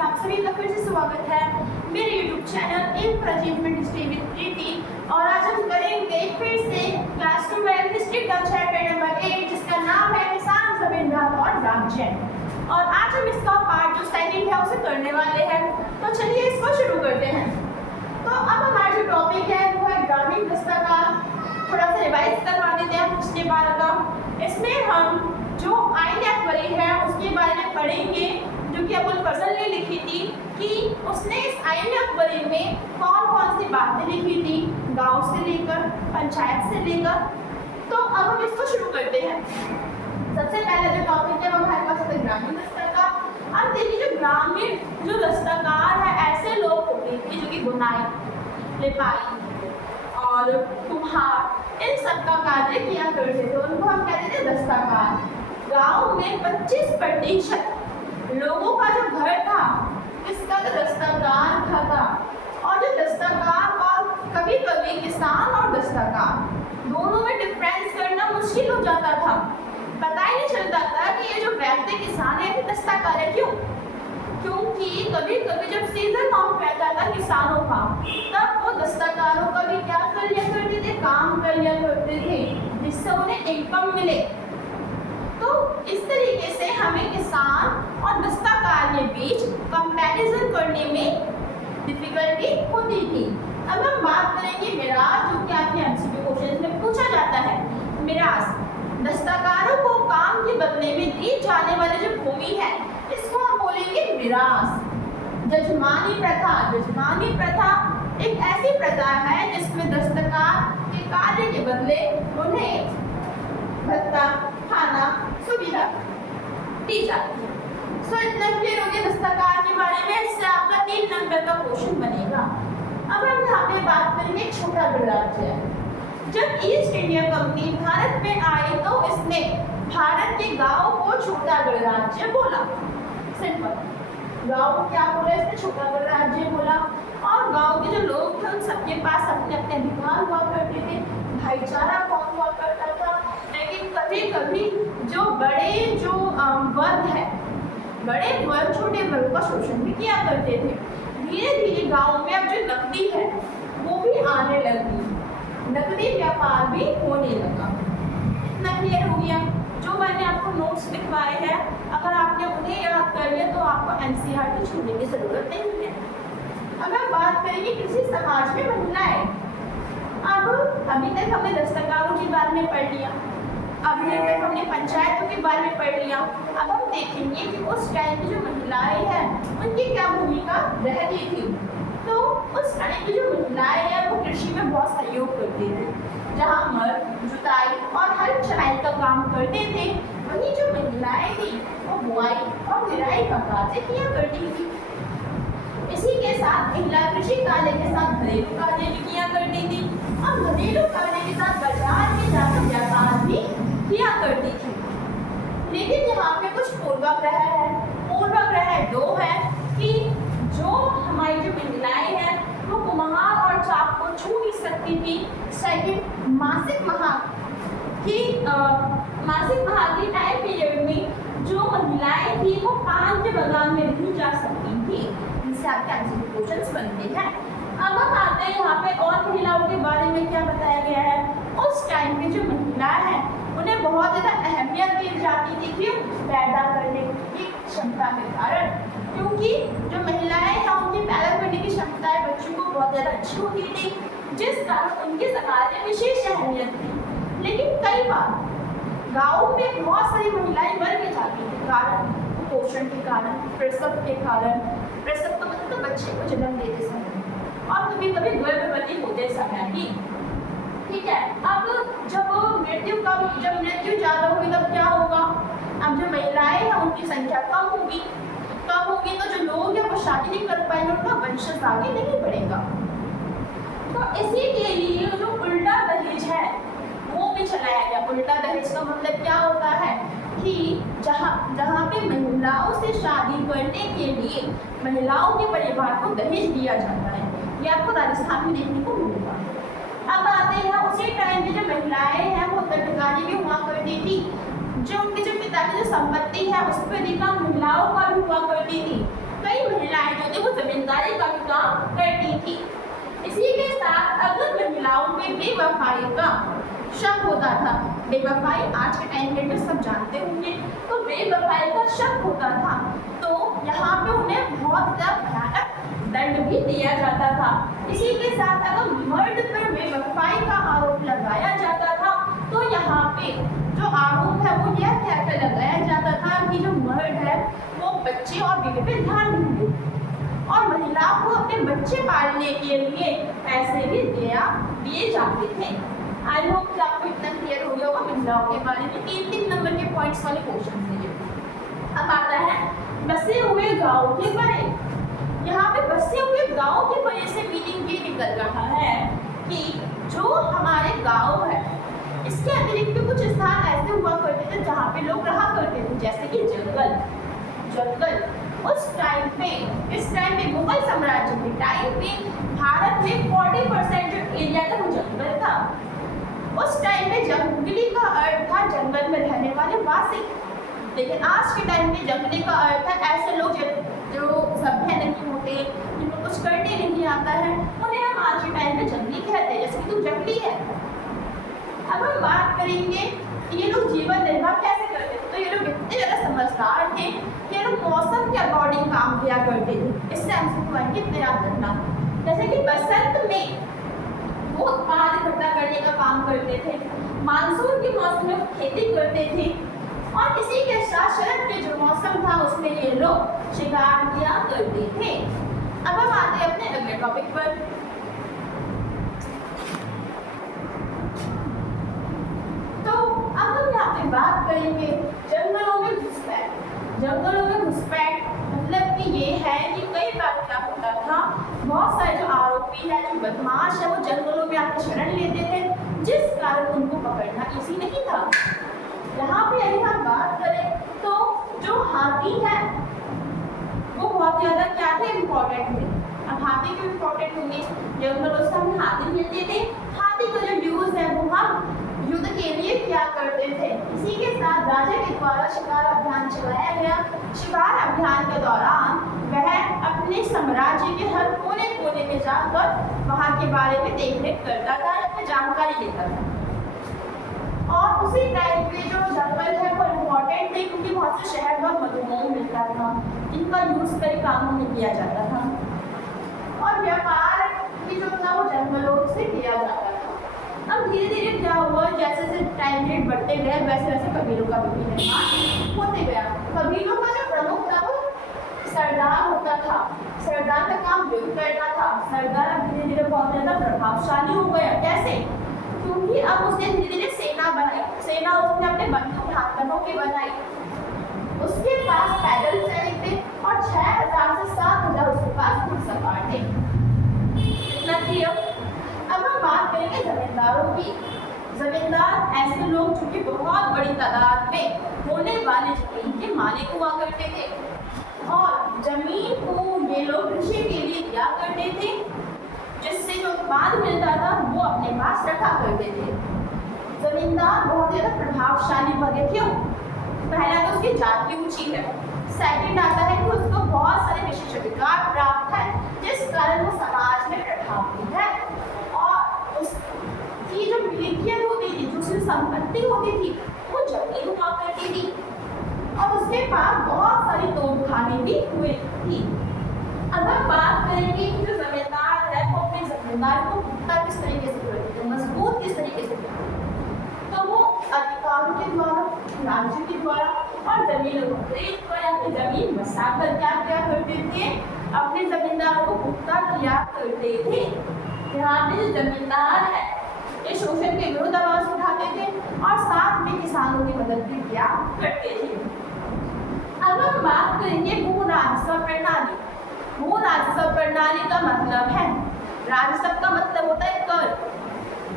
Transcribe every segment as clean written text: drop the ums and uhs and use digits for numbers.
आप सभी का फिर से स्वागत है मेरे YouTube channel in for achievement history with Preeti. और आज हम करेंगे फिर से क्लास 12 हिस्ट्री का चैप्टर नंबर 8 जिसका नाम है किसान, जमींदार और राज्य। और आज हम इसका पार्ट जो सेकंड है उसे करने वाले हैं। तो चलिए इसको शुरू करते हैं। तो अब हमारा जो टॉपिक है वो है ग्रामीण दस्तकार। थोड़ा सा रिवाइज करवा देते हैं पिछले बार का। इसमें हम जो आइन अकबरी है उसके बारे में पढ़ेंगे जो कि अबुल फजल ने लिखी थी कि उसने इस आइन अकबरी में कौन कौन सी बातें लिखी थी, गांव से लेकर पंचायत से लेकर। तो अब हम इसको शुरू करते हैं। सबसे पहले जो टॉपिक है वो हमारे पास है ग्रामीण दस्तकार। अब देखिए जो ग्रामीण जो दस्तकार है ऐसे लोग होते थे जो कि बुनाई, लिपाई और कुम्हार इन सब का कार्य किया करते थे, उनको हम कहते थे दस्तकार। गांव में 25% लोगों का जो घर था इसका तो दस्तकार था। और जो दस्तकार और कभी कभी किसान और दस्तकार दोनों में डिफरेंस करना मुश्किल हो जाता था। पता ही नहीं चलता था कि ये जो व्यक्ति किसान है कि दस्तकार है। क्यों? क्योंकि कभी कभी जब सीजन ऑफ रहता था किसानों का तब वो दस्तकारों का भी क्या कर लिया करते थे, काम कर लिया करते थे जिससे उन्हें इनकम मिले। तो इस तरीके से हमें किसान और दस्तकार के बीच कंपैरिजन करने में डिफिकल्टी होती थी। अब हम बात करेंगे मिरास, जो कि आपके एमसीक्यू क्वेश्चन में पूछा जाता है। मिरास दस्तकारों को काम के बदले में दी जाने वाली जो भूमि है इसको हम बोलेंगे मिरास। जजमानी प्रथा, जजमानी प्रथा एक ऐसी प्रथा है जिसमें दस्तकार के कार्य के बदले उन्हें भत्ता, खाना, सुविधा दी जाती है। सो इतना क्लियर हो गया दस्तकार के बारे में। इससे आपका 3 नंबर का क्वेश्चन बनेगा। अब हम यहाँ पे बात करेंगे छोटा गणराज्य। जब ईस्ट इंडिया कंपनी भारत में आई तो इसने भारत के गांव को छोटा गणराज्य बोला। सिंपल, गांव को क्या बोला इसने? छोटा गणराज्य बोला। और गांव के जो लोग थे उन सबके पास अपने अपने अधिकार हुआ करते थे, भाईचारा कौन हुआ करता था। लेकिन कभी कभी जो बड़े जो वर्ग है, बड़े वर्ग छोटे वर्ग का शोषण भी किया करते थे। धीरे धीरे गांव में अब जो नकदी है वो भी आने लगी, नकदी व्यापार भी होने लगा। इतना क्लियर हो गया। जो मैंने आपको नोट्स लिखवाए हैं अगर आपने उन्हें याद कर लिया तो आपको एनसीईआरटी छूने की जरूरत नहीं है। अब हम बात करेंगे कृषि समाज में महिलाएं। अब अभी तक हमने दस्तकारों के बारे में पढ़ लिया, अभी तक हमने पंचायतों के बारे में पढ़ लिया। अब हम देखेंगे कि उस टाइम की जो महिलाएं हैं उनकी क्या भूमिका रहती थी। तो उस टाइम की जो महिलाएं हैं वो कृषि में बहुत सहयोग करती थी। जहाँ मर्द जुताई और हल चलाई का काम करते थे, वहीं जो महिलाएं थी वो बुआई और निराई का कार्य किया करती थी। इसी के साथ महिला कृषि कार्य के साथ घरेलू कार्य भी किया करती थी और घरेलू कार्य के साथ बाजार में जाकर व्यापार भी किया करती थी। लेकिन यहाँ पे कुछ पूर्वाग्रह है। पूर्वाग्रह 2 है कि जो हमारी जो महिलाएं हैं वो कुम्हार और चाक को छू नहीं सकती थी। सेकंड, मासिक माह की टाइम पीरियड में जो महिलाएं थी वो पान के बागान में नहीं जा सकती थी। इनसे आपके क्वेश्चंस बनते हैं। अब हम आते हैं यहाँ पे और महिलाओं के बारे में क्या बताया गया है। उस टाइम पे जो महिला है उन्हें बहुत ज़्यादा अहमियत दी जाती थी। क्यों? पैदा करने की क्षमता के कारण। क्योंकि जो महिलाएं हैं उनकी पैदा करने की क्षमताएं बच्चों को बहुत ज़्यादा अच्छी होती थी, जिस कारण उनके समाज में विशेष अहमियत थी। लेकिन कई बार गाँव में बहुत सारी महिलाएं मर भी जाती थी, कारण पोषण के कारण, प्रसव के कारण। प्रसव तो मतलब बच्चे को जन्म देते समय और कभी कभी गर्भवती होते समय ही। ठीक है। अब जब मृत्यु ज़्यादा होगी तब क्या होगा? अब जो महिलाएं हैं उनकी संख्या कम होगी तो जो लोग हैं वो शादी नहीं कर पाएंगे, उनका वंशज आगे नहीं बढ़ेगा। तो इसी के लिए जो उल्टा दहेज है वो भी चलाया गया। उल्टा दहेज का मतलब क्या होता है कि जहाँ पे महिलाओं से शादी करने के लिए महिलाओं के परिवार को दहेज दिया जाता है। ये आपको राजस्थान में देखने को मिलेगा। अब आते हैं उसी टाइम पे जो महिलाएं हैं वो उत्तराधिकारी भी हुआ करती थी। जो उनके जो पिता की जो संपत्ति है उस पर अधिकार महिलाओं का भी हुआ करती थी। कई महिलाएं जो थी वो जमींदारी का भी काम करती थी। इसी के साथ अगर महिलाओं में बेवफाई का शक होता था, बेवफाई आज के टाइम में सब जानते होंगे, तो बेवफाई का शक होता था तो यहाँ पे उन्हें बहुत ज्यादा भयानक दंड भी दिया जाता था। इसी के साथ अगर मर्द पर बेवफाई का आरोप लगाया जाता था तो यहाँ पे जो आरोप है वो यह कहकर लगाया जाता था कि जो मर्द है वो बच्चे और बीवी पे ध्यान नहीं देते और महिलाओं को अपने बच्चे पालने के लिए पैसे भी दिए जाते थे। आई होप कि आपको इतना क्लियर हो गया होगा महिलाओं के बारे में। 3-3 नंबर के पॉइंट्स वाले क्वेश्चन है ये। अब आता है बसे हुए गाँव के परे। यहाँ पे बसे हुए गाँव के परे से मीनिंग ये निकल रहा है कि जो हमारे गाँव है इसके अतिरिक्त भी कुछ स्थान ऐसे हुआ करते थे जहाँ पे लोग रहा करते थे, जैसे कि जंगल। उस टाइम पे, इस टाइम पे मुगल साम्राज्य के टाइम पे भारत में 40% जो एरिया था वो जंगल था। उस टाइम पे जंगली का अर्थ था जंगल में रहने वाले वासी, लेकिन आज के टाइम पे जंगली का अर्थ है ऐसे लोग जो सभ्य नहीं होते, जिनको कुछ करने नहीं आता है, उन्हें हम आज के टाइम पे जंगली कहते हैं, जैसे कि तू जंगली है। अब हम बात करेंगे ये लोग जीवन निर्वाह कैसे करते थे। तो ये लोग इतने ज़्यादा समझदार थे कि ये लोग मौसम के अकॉर्डिंग काम किया करते थे। इससे हमसे पॉइंट इतना याद रखना, जैसे कि बसंत में वो उत्पाद इकट्ठा करने का काम करते थे, मानसून के मौसम में खेती करते थे और इसी के साथ शरद के जो मौसम था उसमें ये लोग शिकार किया करते थे। अब हम आते हैं अपने अगले टॉपिक पर। तो अब हम यहाँ पे बात करेंगे जंगलों में घुसपैठ। जंगलों में घुसपैठ मतलब कि ये है कि कई बार क्या होता था, बहुत सारे जो आरोपी है, जो बदमाश है, वो जंगलों में आकर शरण लेते थे, जिस कारण उनको पकड़ना इजी नहीं था। यहाँ पे यदि हम बात करें तो जो हाथी है वो बहुत ज़्यादा क्या थे, इम्पोर्टेंट थे। अब हाथी क्यों इम्पोर्टेंट होंगे, जंगलों से हमें हाथी मिलते थे, हाथी का जो यूज है वो हम युद्ध के लिए क्या करते थे। इसी के साथ राजा के द्वारा शिकार अभियान चलाया गया। शिकार अभियान के दौरान वह अपने साम्राज्य के हर कोने कोने में जाकर वहाँ के बारे में देखरेख करता था, अपनी जानकारी लेता था। और उसी टाइम पे जो जंगल है वो इम्पोर्टेंट थे क्योंकि बहुत से शहद और मधुमोह मिलता था, इनका यूज कई कामों में किया जाता था और व्यापार भी जो था वो जंगलों से किया जाता था। अब धीरे धीरे क्या हुआ, जैसे जैसे टाइम पीरियड बढ़ते गए वैसे वैसे कबीलों का भी निर्माण होते गया। कबीलों का जो प्रमुख था वो सरदार होता था, सरदार का काम युद्ध करना था। सरदार अब धीरे धीरे बहुत ज़्यादा प्रभावशाली हो गया। कैसे, क्योंकि अब उसने धीरे धीरे सेना बनाई, सेना उसने अपने बंधुओं हाथों की बनाई। उसके पास पैदल सैनिक थे और 6000 से 7000 उसके पास घुड़सवार थे। इतना क्लियर। अब हम बात करेंगे जमींदारों की। जमींदार ऐसे लोग जो कि बहुत बड़ी तादाद में होने वाले जमीन के मालिक हुआ करते थे और जमीन को ये लोग कृषि के लिए दिया करते थे, जिससे जो उत्पाद मिलता था वो अपने पास रखा करते थे। जमींदार बहुत ज़्यादा प्रभावशाली बने। क्यों? पहला तो उसकी जाति ऊंची है, सेकंड आता है कि उसको बहुत सारे विशेषाधिकार प्राप्त है जिस कारण वो समाज में प्रभावी है और उसकी जो मिल्कियत होती थी, जो उसकी संपत्ति होती थी वो जमीन हुआ करती थी और उसके पास बहुत सारी तोड़खाने भी हुई थी। अगर बात करेंगे कि जो जमींदार है वो अपने जमींदार को पुख्ता किस तरीके से करते थे, मजबूत किस तरीके से करते थे, तो वो अधिकारों के द्वारा, राज्य के द्वारा और जमीनों को खरीद कर या फिर जमीन बसाकर क्या करते थे, अपने जमींदारों को पुख्ता किया करते थे। यहाँ पे जो जमींदार है ये शोषण के विरुद्ध आवाज उठाते थे और साथ में किसानों की मदद भी किया करते थे। अब हम बात करेंगे भू राजस्व प्रणाली। भू राजस्व प्रणाली का मतलब है, राजस्व का मतलब होता है कर,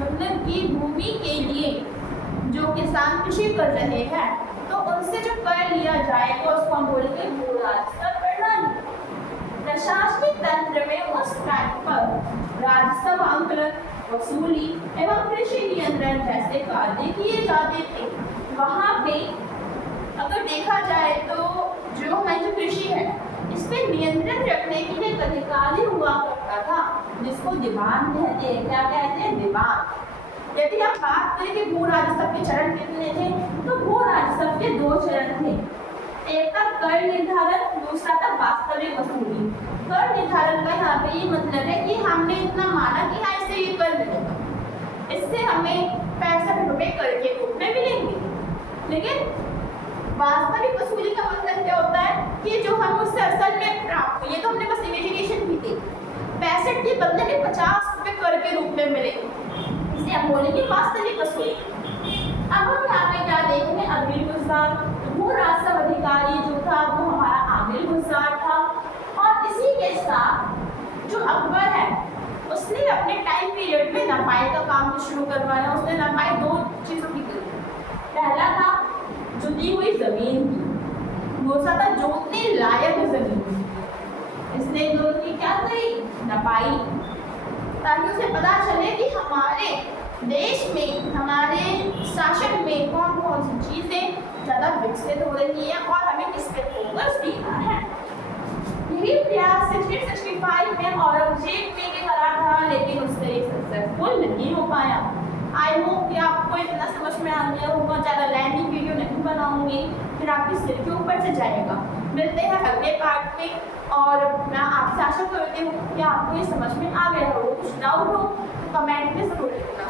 मतलब कि भूमि के लिए जो किसान कृषि कर रहे हैं तो उनसे जो कर लिया जाएगा उसको हम बोलेंगे भू राजस्व प्रणाली। प्रशासनिक तंत्र में उस टाइम पर राजस्व आंकलन, वसूली एवं कृषि नियंत्रण जैसे कार्य किए जाते थे। वहाँ पे अगर देखा जाए तो जो हमारी जो कृषि है इस पे नियंत्रण था, जिसको दीवान कहते हैं। क्या कहते हैं? दीवान। यदि हम बात करें कि भू राजस्व के चरण कितने थे, तो भू राजस्व के 2 चरण थे। एक था कर निर्धारण, दूसरा था वास्तविक वसूली। कर निर्धारण का यहाँ पे ये मतलब है कि हमने इतना माना कि हाँ इससे ये कर मिलेगा, इससे हमें 65 रुपये कर के रूप में मिलेंगे। लेकिन वास्तविक वसूली का मतलब क्या होता है कि जो हम उससे असल में प्राप्त हुए, ये तो हमने बस इमेजिनेशन की थी, 65 के बदले में 50 रुपये कर के रूप में मिले, इसे हम बोलेंगे वास्तविक वसूली। अब हम यहाँ पे क्या देखेंगे? अग्रिम गुजार। भू राजस्व अधिकारी जो था वो हमारा आमिल गुजार था, और इसी के साथ जो अकबर है उसने अपने टाइम पीरियड में नफाई का काम शुरू करवाया। उसने नफाई 2 चीज़ों की करी। पहला था जुती हुई जमीन की, दूसरा था जोतने लायक जमीन की। इसने दोनों की क्या करी? नफाई, ताकि उसे पता चले कि हमारे देश में, हमारे शासन में कौन कौन सी चीज़ें ज़्यादा विकसित हो रही हैं और हमें किस पे फोकस देना है। यही प्रयास 1665 में औरंगजेब ने भी करा था, लेकिन उससे सक्सेसफुल नहीं हो पाया। आई होप कि आपको इतना समझ में आ गया होगा। ज़्यादा लैंडिंग वीडियो नहीं बनाऊंगी, फिर आपके सिर के ऊपर से जाएगा। मिलते हैं अगले पार्ट में, और मैं आपसे आशा करती हूँ कि आपको ये समझ में आ गया हो। कुछ डाउट हो तो कमेंट में ज़रूर लिखना।